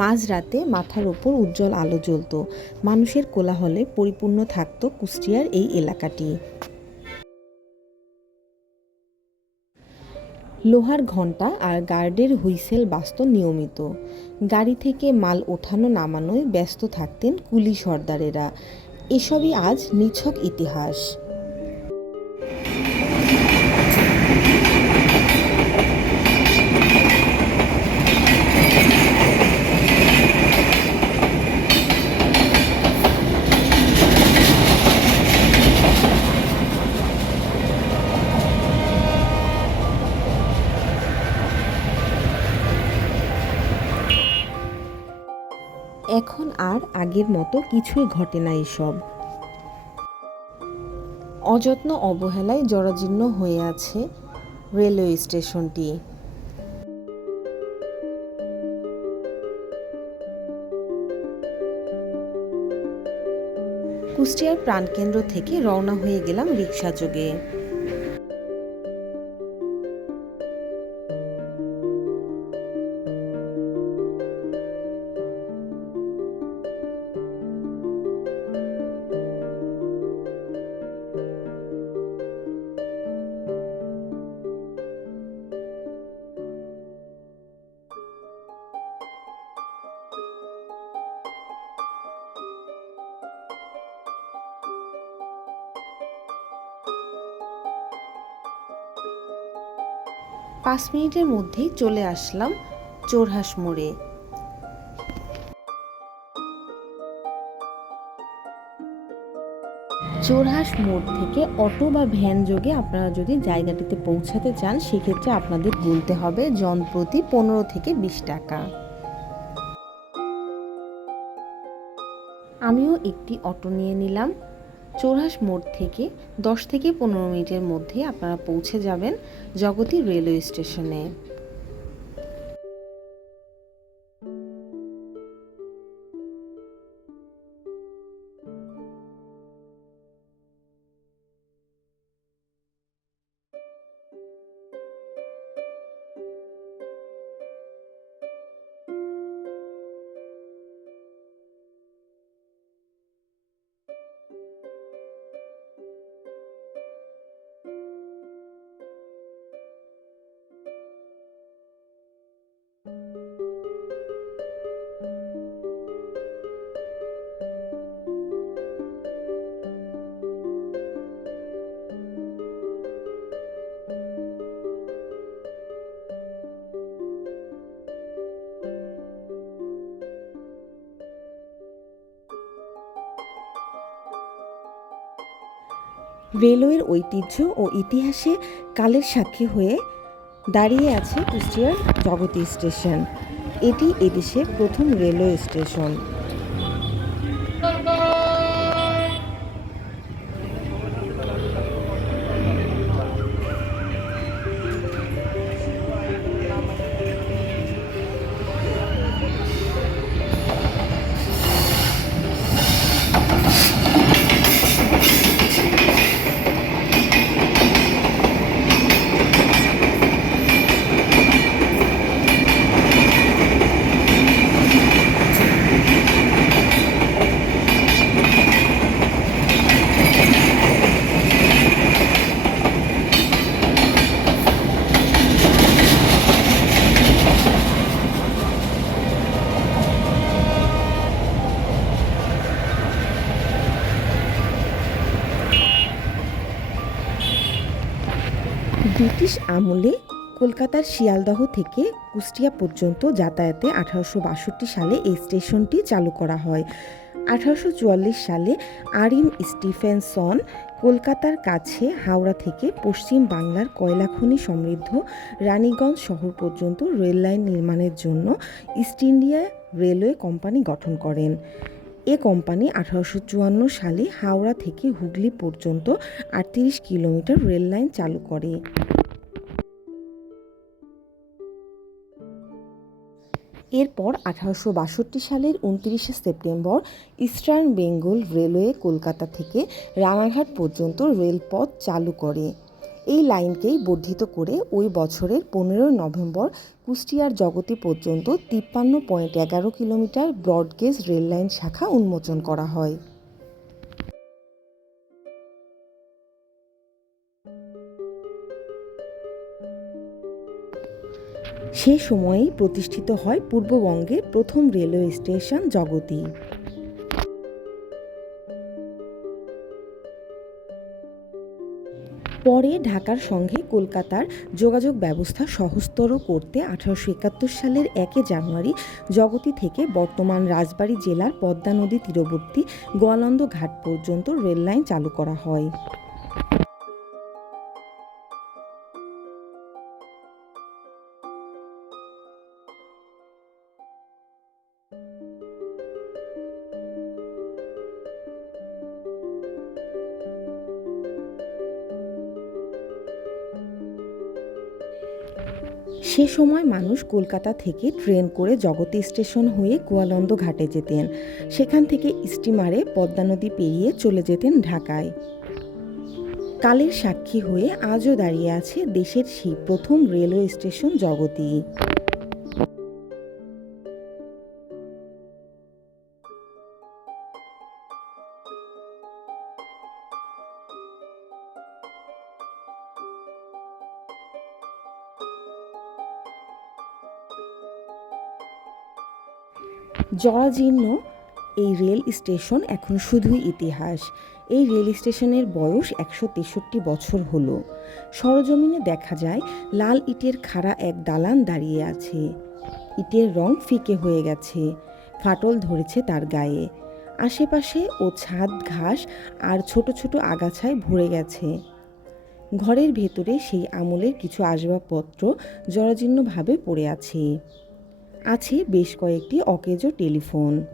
মাঝরাতে মাথার ওপর উজ্জ্বল আলো জ্বলত। মানুষের কোলাহলে পরিপূর্ণ থাকত কুষ্টিয়ার এই এলাকাটি। লোহার ঘণ্টা আর গার্ডের হুইসেল বাস্ত নিয়মিত। গাড়ি থেকে মাল ওঠানো নামানোয় ব্যস্ত থাকতেন কুলি সর্দারেরা। এসবই আজ নিছক ইতিহাস। এখন আর আগের মতো কিছুই ঘটে না এসব। অযত্ন অবহেলায় জরাজীর্ণ হয়ে আছে রেলওয়ে স্টেশনটি। কুষ্টিয়ার প্রাণকেন্দ্র থেকে রওনা হয়ে গেলাম রিক্সা যোগে। পাঁচ মিনিটের মধ্যেই চলে আসলাম চোরহাস মোড়ে। চোরহাস মোড় থেকে অটো বা ভ্যান যোগে আপনারা যদি জায়গাটিতে পৌঁছাতে চান, সেক্ষেত্রে আপনাদের গুনতে হবে জন প্রতি পনেরো থেকে বিশ টাকা। আমিও একটি অটো নিয়ে নিলাম। চোরহাস মোড় থেকে দশ থেকে পনেরো মিনিটের মধ্যে আপনারা পৌঁছে যাবেন জগতী রেলওয়ে স্টেশনে। রেলওয়ের ঐতিহ্য ও ইতিহাসে কালের সাক্ষী হয়ে দাঁড়িয়ে আছে কুষ্টিয়ার জগতী স্টেশন। এটি এদেশের প্রথম রেলওয়ে স্টেশন। আমলে কলকাতার শিয়ালদহ থেকে কুষ্টিয়া পর্যন্ত যাতায়াতে আঠারোশো বাষট্টি সালে এই স্টেশনটি চালু করা হয়। আঠারোশো চুয়াল্লিশ সালে আরিন স্টিফেনসন কলকাতার কাছে হাওড়া থেকে পশ্চিম বাংলার কয়লা খনি সমৃদ্ধ রানীগঞ্জ শহর পর্যন্ত রেল লাইন নির্মাণের জন্য ইস্ট ইন্ডিয়া রেলওয়ে কোম্পানি গঠন করেন। এ কোম্পানি আঠারোশো চুয়ান্ন সালে হাওড়া থেকে হুগলি পর্যন্ত আটত্রিশ কিলোমিটার রেল লাইন চালু করে। এরপর আঠারোশো বাষট্টি সালের উনত্রিশে September Eastern Bengal Railway Kolkata থেকে রানাঘাট পর্যন্ত রেলপথ চালু করে। এই লাইনকেই বর্ধিত করে ওই বছরের পনেরোই নভেম্বর কুষ্টিয়ার জগতি পর্যন্ত তিপ্পান্ন পয়েন্ট এগারো কিলোমিটার ব্রডগেজ রেললাইন শাখা উন্মোচন করা হয়। সে সময়েই প্রতিষ্ঠিত হয় পূর্ববঙ্গের প্রথম রেলওয়ে স্টেশন জগতী। পরে ঢাকার সঙ্গে কলকাতার যোগাযোগ ব্যবস্থা সহজতর করতে আঠারোশো একাত্তর সালের একে জানুয়ারি জগতি থেকে বর্তমান রাজবাড়ী জেলার পদ্মা নদী তীরবর্তী গোয়ালন্দ ঘাট পর্যন্ত রেললাইন চালু করা হয়। সময় মানুষ কলকাতা থেকে ট্রেন করে জগতী স্টেশন হয়ে কুয়ালন্দ ঘাটে যেতেন। সেখান থেকে স্টিমারে পদ্মা নদী পেরিয়ে চলে যেতেন ঢাকায়। কালের সাক্ষী হয়ে আজও দাঁড়িয়ে আছে দেশের সেই প্রথম রেলওয়ে স্টেশন জগতী। জরাজীর্ণ এই রেল স্টেশন এখন শুধুই ইতিহাস। এই রেল স্টেশনের বয়স একশো তেষট্টি বছর হলো। সরজমিনে দেখা যায়, লাল ইটের খাড়া এক দালান দাঁড়িয়ে আছে। ইটের রং ফিকে হয়ে গেছে, ফাটল ধরেছে তার গায়ে। আশেপাশে ও ছাদ, ঘাস আর ছোট ছোট আগাছায় ভরে গেছে। ঘরের ভেতরে সেই আমলের কিছু আসবাবপত্র জরাজীর্ণভাবে পড়ে আছে। আছে বেশ কয়েকটি অকেজো টেলিফোন।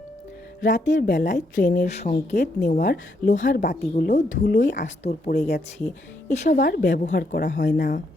রাতের বেলায় ট্রেনের সংকেত নেওয়ার লোহার বাতিগুলো ধুলোয় আস্তর পড়ে গেছে। এসব আর ব্যবহার করা হয় না।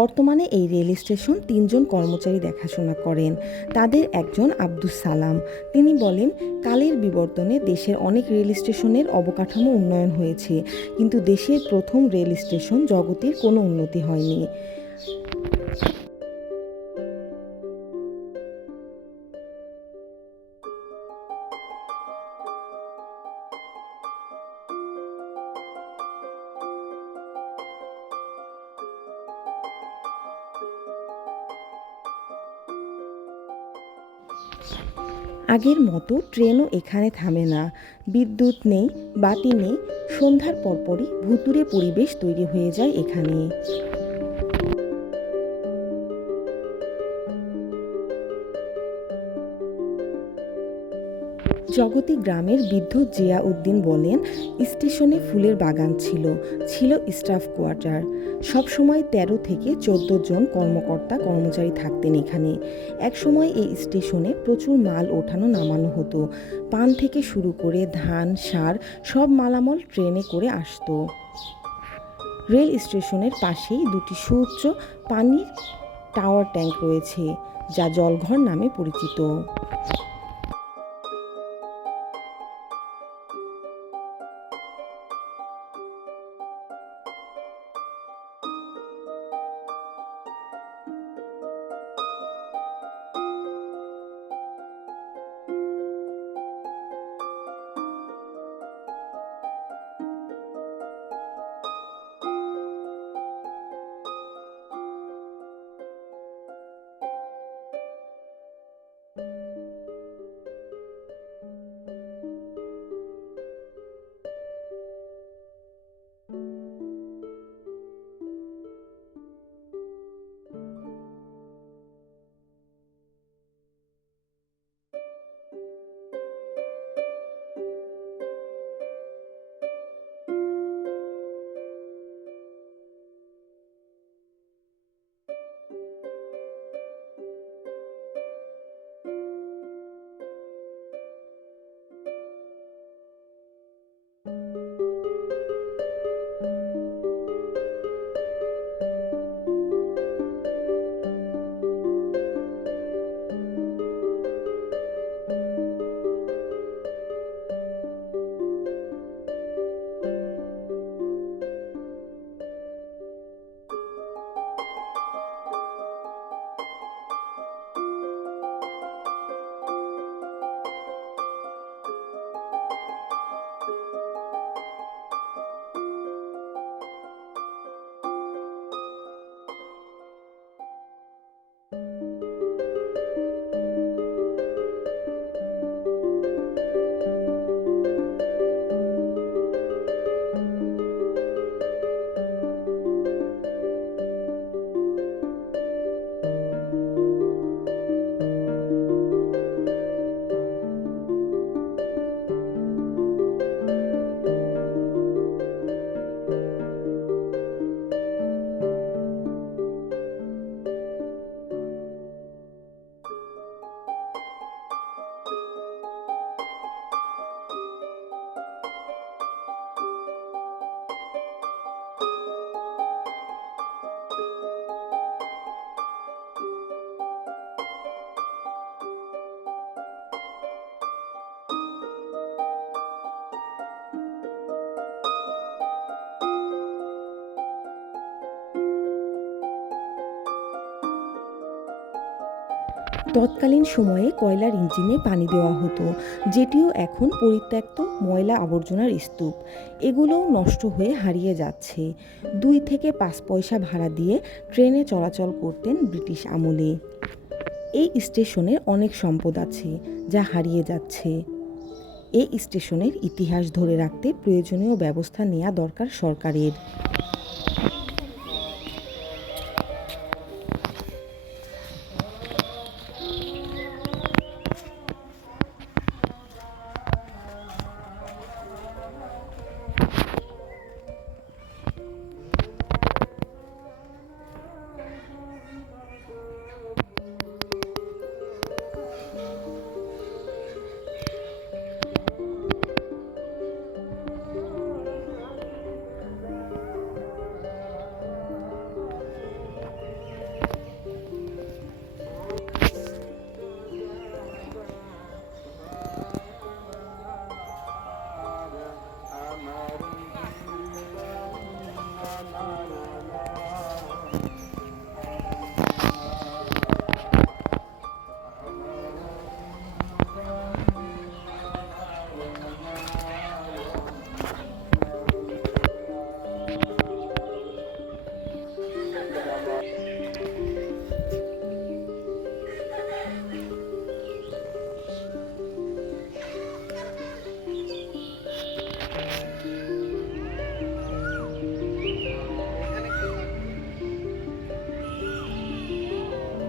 বর্তমানে এই রেল স্টেশন তিনজন কর্মচারী দেখাশোনা করেন। তাদের একজন আব্দুস সালাম। তিনি বলেন, কালের বিবর্তনে দেশের অনেক রেল স্টেশনের অবকাঠামো উন্নয়ন হয়েছে, কিন্তু দেশের প্রথম রেল স্টেশন জগতের কোনো উন্নতি হয়নি। আগের মতো ট্রেনও এখানে থামে না। বিদ্যুৎ নেই, বাতি নেই, সন্ধ্যার পরপরই ভুতুরে পরিবেশ তৈরি হয়ে যায় এখানে। জগতী গ্রামের বিদ্যুৎ জিয়া উদ্দিন বলেন, স্টেশনে ফুলের বাগান ছিল ছিল স্টাফ কোয়ার্টার। সবসময় তেরো থেকে চোদ্দ জন কর্মকর্তা কর্মচারী থাকতেন এখানে। একসময় এই স্টেশনে প্রচুর মাল ওঠানো নামানো হতো। পান থেকে শুরু করে ধান, সার, সব মালামাল ট্রেনে করে আসতো। রেল স্টেশনের পাশেই দুটি সুউচ্চ পানির টাওয়ার ট্যাঙ্ক রয়েছে, যা জলঘর নামে পরিচিত। তৎকালীন সময়ে কয়লার ইঞ্জিনে পানি দেওয়া হতো, যেটিও এখন পরিত্যক্ত ময়লা আবর্জনার স্তূপ। এগুলোও নষ্ট হয়ে হারিয়ে যাচ্ছে। দুই থেকে পাঁচ পয়সা ভাড়া দিয়ে ট্রেনে চলাচল করতেন ব্রিটিশ আমলে। এই স্টেশনের অনেক সম্পদ আছে যা হারিয়ে যাচ্ছে। এই স্টেশনের ইতিহাস ধরে রাখতে প্রয়োজনীয় ব্যবস্থা নেওয়া দরকার সরকারের।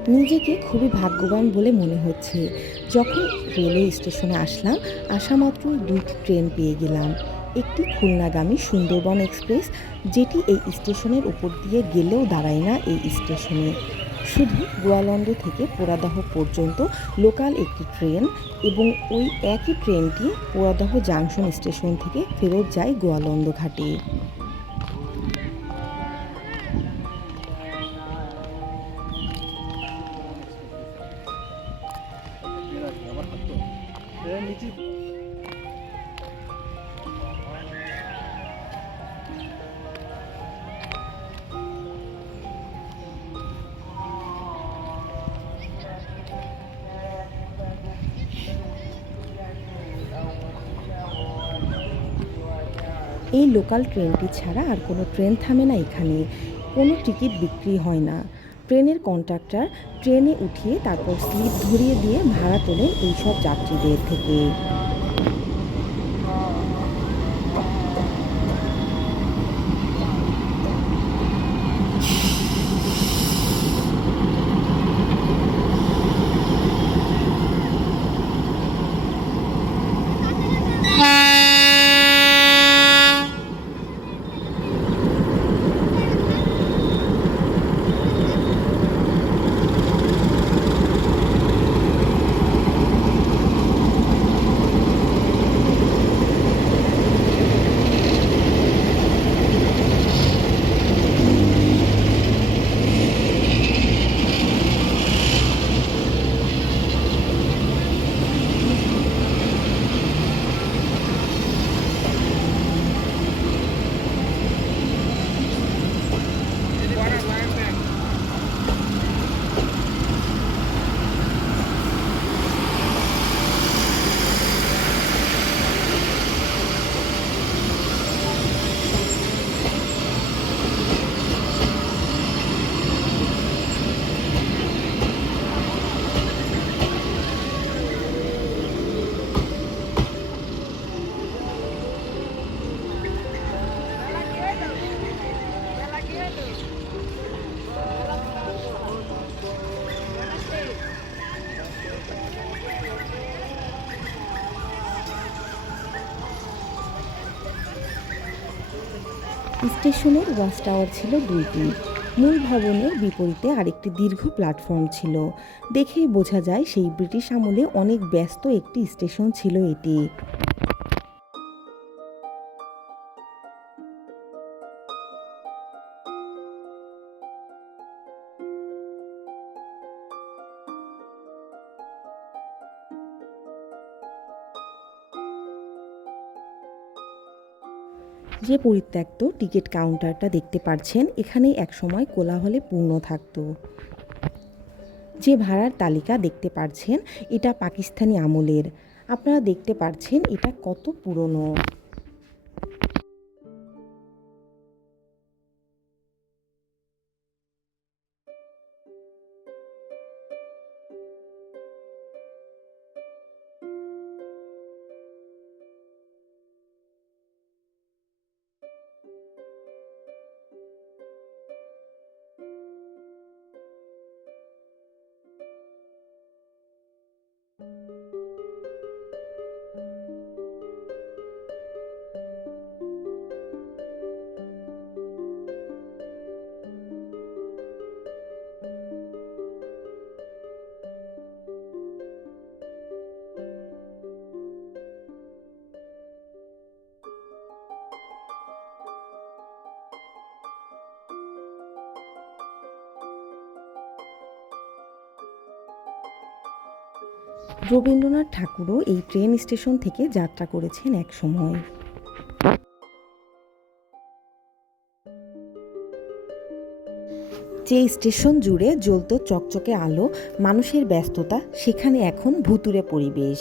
নিজেকে খুবই ভাগ্যবান বলে মনে হচ্ছে। যখন রেলওয়ে স্টেশনে আসলাম আসা মাত্র দুইটি ট্রেন পেয়ে গেলাম। একটি খুলনাগামী সুন্দরবন এক্সপ্রেস, যেটি এই স্টেশনের উপর দিয়ে গেলেও দাঁড়ায় না এই স্টেশনে। শুধু গোয়ালন্দ থেকে পোড়াদহ পর্যন্ত লোকাল একটি ট্রেন এবং ওই একই ট্রেনটি পোড়াদহ জাংশন স্টেশন থেকে ফেরত যায় গোয়ালন্দ ঘাটে। এই লোকাল ট্রেনটি ছাড়া আর কোনো ট্রেন থামে না এখানে। কোনো টিকিট বিক্রি হয় না। ট্রেনের কন্ট্রাক্টর ট্রেনে উঠিয়ে তারপর স্লিপ ধরিয়ে দিয়ে ভাড়া তোলেন এইসব যাত্রীদের থেকে। স্টেশনের ওয়াচ টাওয়ার ছিল দুইটি। মূল ভবনের বিপরীতে আরেকটি দীর্ঘ প্ল্যাটফর্ম ছিল। দেখেই বোঝা যায় সেই ব্রিটিশ আমলে অনেক ব্যস্ত একটি স্টেশন ছিল এটি। যে পরিত্যক্ত টিকিট কাউন্টারটা দেখতে পাচ্ছেন এখানে একসময় কোলাহলে পূর্ণ থাকত। যে ভাড়ার তালিকা দেখতে পারছেন, এটা পাকিস্তানি আমলের। আপনারা দেখতে পারছেন এটা কত পুরনো। রবীন্দ্রনাথ ঠাকুরও এই ট্রেন স্টেশন থেকে যাত্রা করেছেন এক সময়। যে স্টেশন জুড়ে জ্বলত চকচকে আলো, মানুষের ব্যস্ততা, সেখানে এখন ভুতুরে পরিবেশ।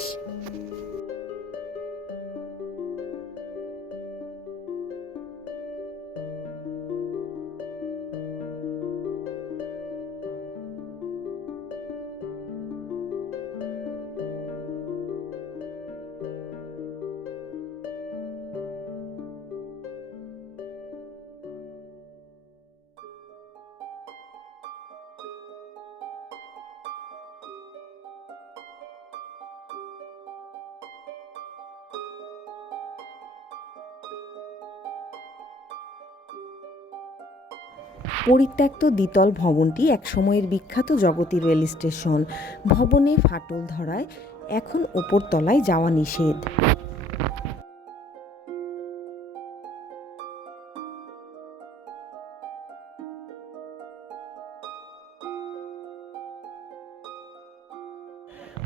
পরিত্যক্ত দ্বিতল ভবনটি একসময়ের বিখ্যাত জগতী রেল স্টেশন। ভবনে ফাটল ধরায় এখন ওপর তলায় যাওয়া নিষেধ।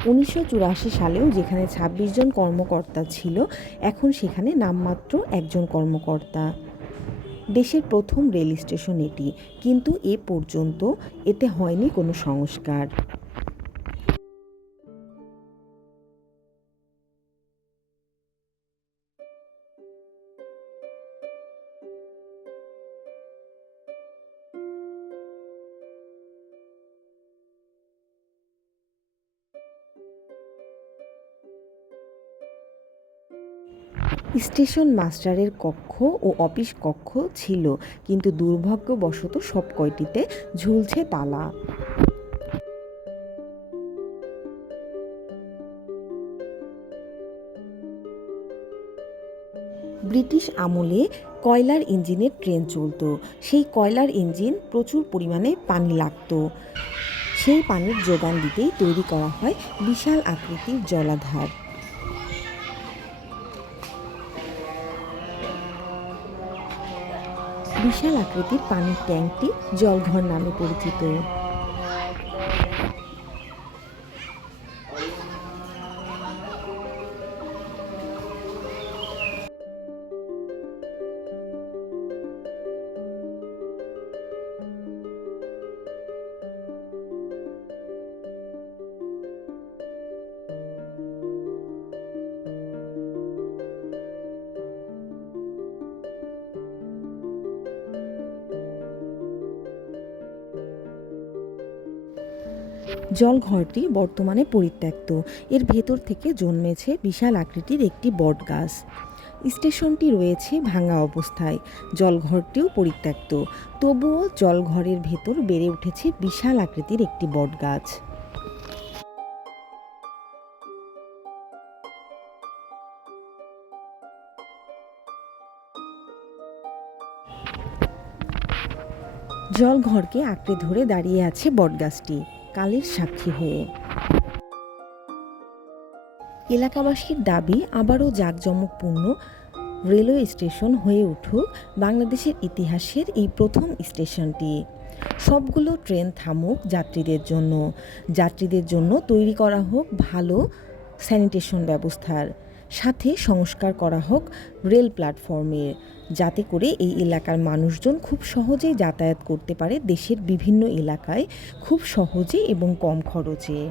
উনিশশো চুরাশি সালেও যেখানে ২৬ জন কর্মকর্তা ছিল, এখন সেখানে নামমাত্র একজন কর্মকর্তা। দেশের প্রথম রেল স্টেশন এটি। কিন্তু এ পর্যন্ত এতে হয়নি কোনো সংস্কার। স্টেশন মাস্টারের কক্ষ ও অফিস কক্ষ ছিল, কিন্তু দুর্ভাগ্যবশত সব কয়টিতে ঝুলছে তালা। ব্রিটিশ আমলে কয়লার ইঞ্জিনের ট্রেন চলতো। সেই কয়লার ইঞ্জিন প্রচুর পরিমাণে পানি লাগতো। সেই পানির যোগান দিতেই তৈরি করা হয় বিশাল আকৃতির জলাধার। বিশাল আকৃতির পানির ট্যাঙ্কটি জলঘর নামে পরিচিত। জলঘরটি বর্তমানে পরিত্যক্ত। এর ভেতর থেকে জন্মেছে বিশাল আকৃতির একটি বট গাছ স্টেশনটি রয়েছে ভাঙা অবস্থায়। জলঘরটিও পরিত্যক্ত। তবুও জলঘরের ভেতর বেড়ে উঠেছে বিশাল আকৃতির একটি বট গাছ জলঘরকে আঁকড়ে ধরে দাঁড়িয়ে আছে বটগাছটি। কালের সাক্ষী হয়ে। এলাকাবাসীর দাবি, আবারও জাঁকজমকপূর্ণ রেলওয়ে স্টেশন হয়ে উঠুক বাংলাদেশের ইতিহাসের এই প্রথম স্টেশনটি। সবগুলো ট্রেন থামুক যাত্রীদের জন্য। যাত্রীদের জন্য তৈরি করা হোক ভালো স্যানিটেশন ব্যবস্থার। সাথে সংস্কার করা হোক রেল প্ল্যাটফর্মে যাতে করে এই এলাকার মানুষজন খুব সহজেই যাতায়াত করতে পারে দেশের বিভিন্ন এলাকায়, খুব সহজে এবং কম খরচে।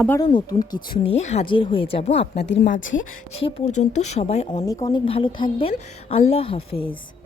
আবারও নতুন কিছু নিয়ে হাজির হয়ে যাব আপনাদের মাঝে। সে পর্যন্ত সবাই অনেক অনেক ভালো থাকবেন। আল্লাহ হাফেজ।